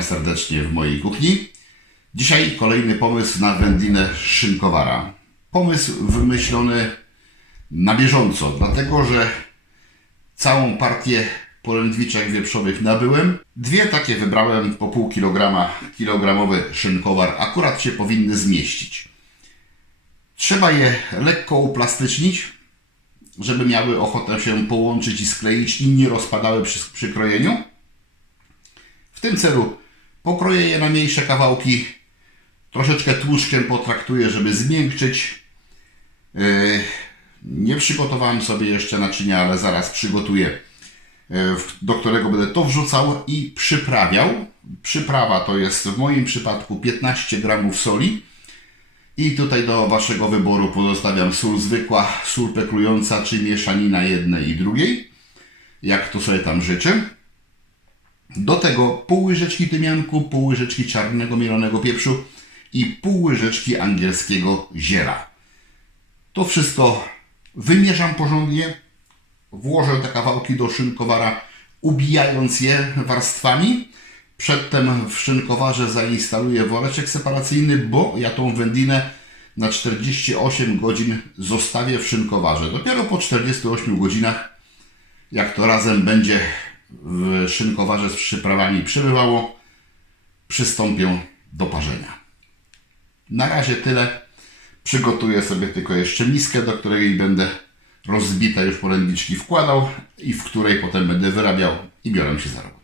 Witam serdecznie w mojej kuchni. Dzisiaj kolejny pomysł na wędlinę szynkowara. Pomysł wymyślony na bieżąco, dlatego że całą partię polędwiczek wieprzowych nabyłem. Dwie takie wybrałem po pół kilograma, kilogramowy szynkowar akurat się powinny zmieścić. Trzeba je lekko uplastycznić, żeby miały ochotę się połączyć i skleić i nie rozpadały przy, przy krojeniu. W tym celu pokroję je na mniejsze kawałki, troszeczkę tłuszczkiem potraktuję, żeby zmiękczyć. Yy, Nie przygotowałem sobie jeszcze naczynia, ale zaraz przygotuję, w- do którego będę to wrzucał i przyprawiał. Przyprawa to jest w moim przypadku 15 gramów soli. I tutaj do Waszego wyboru pozostawiam sól zwykła, sól peklująca, czy mieszanina jednej i drugiej, jak to sobie tam życzę. Do tego pół łyżeczki tymianku, pół łyżeczki czarnego mielonego pieprzu i pół łyżeczki angielskiego ziela. To wszystko wymieszam porządnie, włożę te kawałki do szynkowara, ubijając je warstwami. Przedtem w szynkowarze zainstaluję woreczek separacyjny, bo ja tą wędlinę na 48 godzin zostawię w szynkowarze. Dopiero po 48 godzinach jak to razem będzie w szynkowarze z przyprawami przybywało, przystąpię do parzenia. Na razie tyle. Przygotuję sobie tylko jeszcze miskę, do której będę rozbite już polędwiczki wkładał i w której potem będę wyrabiał i biorę się za robotę.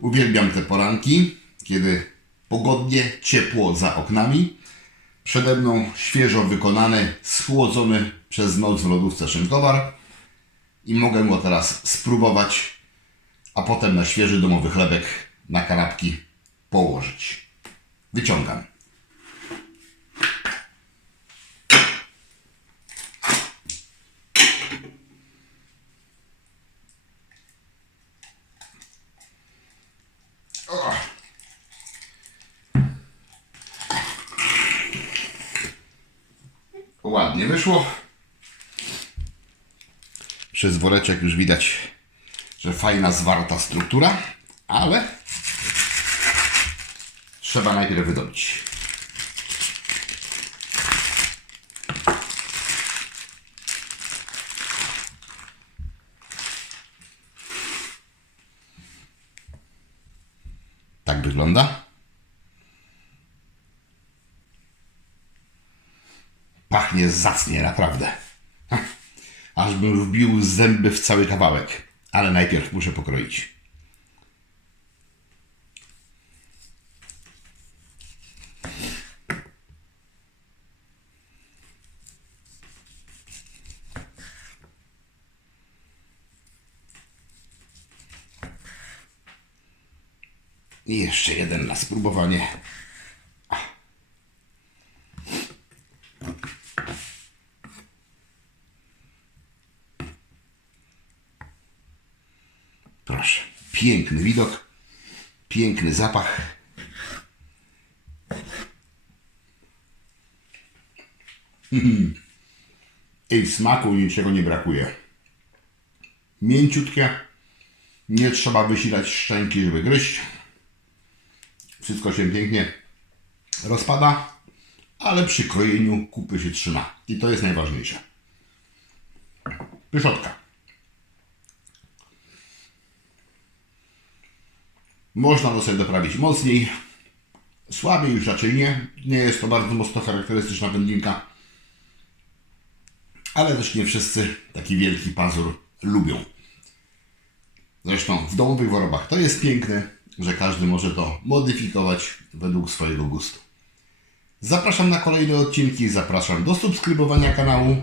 Uwielbiam te poranki, kiedy pogodnie, ciepło za oknami. Przede mną świeżo wykonany, schłodzony przez noc w lodówce szynkowar i mogę go teraz spróbować, a potem na świeży domowy chlebek na kanapki położyć. Wyciągam. O! Ładnie wyszło. Przez woreczek już widać, że fajna, zwarta struktura, ale trzeba najpierw wydobyć. Tak wygląda. Pachnie zacnie, naprawdę. Aż bym wbił zęby w cały kawałek. Ale najpierw muszę pokroić. I jeszcze jeden na spróbowanie. Proszę, piękny widok, piękny zapach. I w smaku niczego nie brakuje. Mięciutkie, nie trzeba wysilać szczęki, żeby gryźć. Wszystko się pięknie rozpada, ale przy krojeniu kupy się trzyma. I to jest najważniejsze. Pyszotka. Można to sobie doprawić mocniej, słabiej już raczej nie. Nie jest to bardzo mocno charakterystyczna wędlinka, ale też nie wszyscy taki wielki pazur lubią. Zresztą w domowych wyrobach to jest piękne, że każdy może to modyfikować według swojego gustu. Zapraszam na kolejne odcinki, zapraszam do subskrybowania kanału.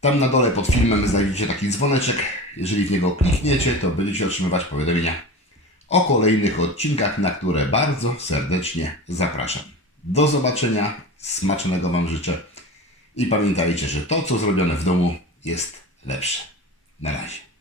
Tam na dole pod filmem znajdziecie taki dzwoneczek. Jeżeli w niego klikniecie, to będziecie otrzymywać powiadomienia o kolejnych odcinkach, na które bardzo serdecznie zapraszam. Do zobaczenia, smacznego Wam życzę i pamiętajcie, że to, co zrobione w domu, jest lepsze. Na razie.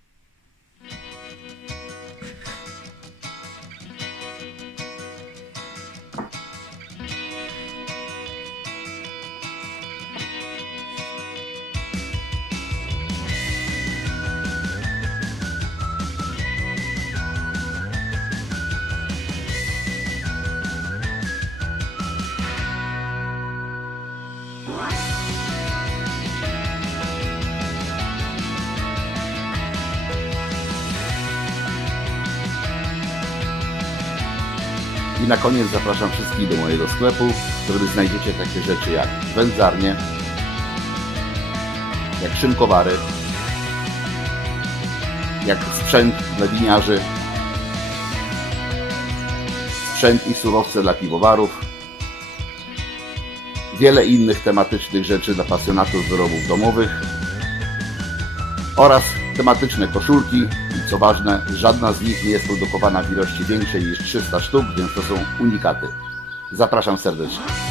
I na koniec zapraszam wszystkich do mojego sklepu, w którym znajdziecie takie rzeczy jak wędzarnie, jak szynkowary, jak sprzęt dla winiarzy, sprzęt i surowce dla piwowarów, wiele innych tematycznych rzeczy dla pasjonatów wyrobów domowych oraz tematyczne koszulki i co ważne, żadna z nich nie jest produkowana w ilości większej niż 300 sztuk, więc to są unikaty. Zapraszam serdecznie.